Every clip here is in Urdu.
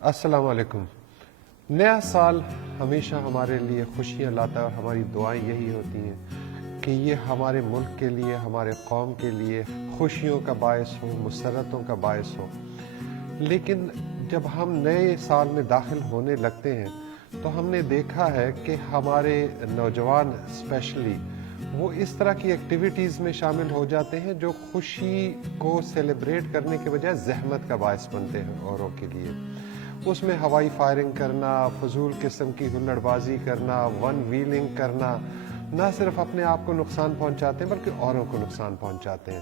السلام علیکم۔ نیا سال ہمیشہ ہمارے لیے خوشیاں لاتا ہے اور ہماری دعائیں یہی ہوتی ہیں کہ یہ ہمارے ملک کے لیے، ہمارے قوم کے لیے خوشیوں کا باعث ہو، مسرتوں کا باعث ہو۔ لیکن جب ہم نئے سال میں داخل ہونے لگتے ہیں تو ہم نے دیکھا ہے کہ ہمارے نوجوان اسپیشلی وہ اس طرح کی ایکٹیویٹیز میں شامل ہو جاتے ہیں جو خوشی کو سیلیبریٹ کرنے کے بجائے زحمت کا باعث بنتے ہیں اوروں کے لیے۔ اس میں ہوائی فائرنگ کرنا، فضول قسم کی ہلڑ بازی کرنا، ون ویلنگ کرنا، نہ صرف اپنے آپ کو نقصان پہنچاتے ہیں بلکہ اوروں کو نقصان پہنچاتے ہیں۔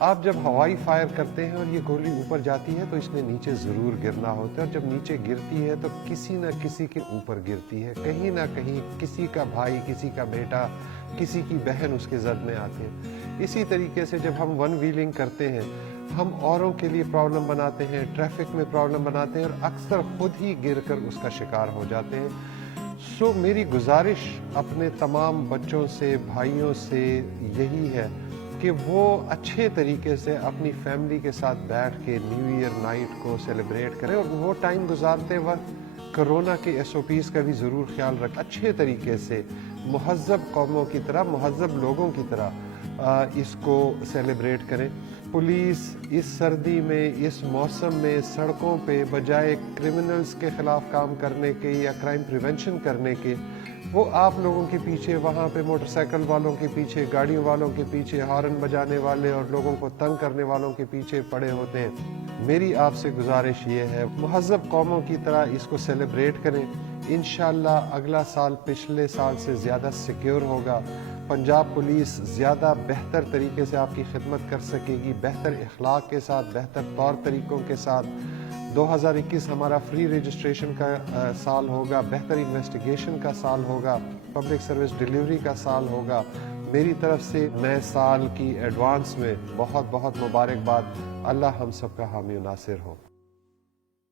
آپ جب ہوائی فائر کرتے ہیں اور یہ گولی اوپر جاتی ہے تو اس نے نیچے ضرور گرنا ہوتا ہے، اور جب نیچے گرتی ہے تو کسی نہ کسی کے اوپر گرتی ہے، کہیں نہ کہیں کسی کا بھائی، کسی کا بیٹا، کسی کی بہن اس کے زد میں آتے ہیں۔ اسی طریقے سے جب ہم ون ویلنگ کرتے ہیں ہم اوروں کے لیے پرابلم بناتے ہیں، ٹریفک میں پرابلم بناتے ہیں اور اکثر خود ہی گر کر اس کا شکار ہو جاتے ہیں۔ میری گزارش اپنے تمام بچوں سے، بھائیوں سے یہی ہے کہ وہ اچھے طریقے سے اپنی فیملی کے ساتھ بیٹھ کے نیو ایئر نائٹ کو سیلیبریٹ کریں، اور وہ ٹائم گزارتے وقت کرونا کے SOPs کا بھی ضرور خیال رکھیں، اچھے طریقے سے مہذب قوموں کی طرح، مہذب لوگوں کی طرح اس کو سیلیبریٹ کریں۔ پولیس اس سردی میں، اس موسم میں سڑکوں پہ بجائے کرمنلز کے خلاف کام کرنے کے یا کرائم پریونشن کرنے کے، وہ آپ لوگوں کے پیچھے، وہاں پہ موٹر سائیکل والوں کے پیچھے، گاڑیوں والوں کے پیچھے، ہارن بجانے والے اور لوگوں کو تنگ کرنے والوں کے پیچھے پڑے ہوتے ہیں۔ میری آپ سے گزارش یہ ہے مہذب قوموں کی طرح اس کو سیلیبریٹ کریں۔ انشاءاللہ اگلا سال پچھلے سال سے زیادہ سیکیور ہوگا، پنجاب پولیس زیادہ بہتر طریقے سے آپ کی خدمت کر سکے گی، بہتر اخلاق کے ساتھ، بہتر طور طریقوں کے ساتھ۔ 2021 ہمارا فری رجسٹریشن کا سال ہوگا، بہتر انویسٹیگیشن کا سال ہوگا، پبلک سروس ڈیلیوری کا سال ہوگا۔ میری طرف سے نئے سال کی ایڈوانس میں بہت بہت مبارکباد۔ اللہ ہم سب کا حامی و ناصر ہو۔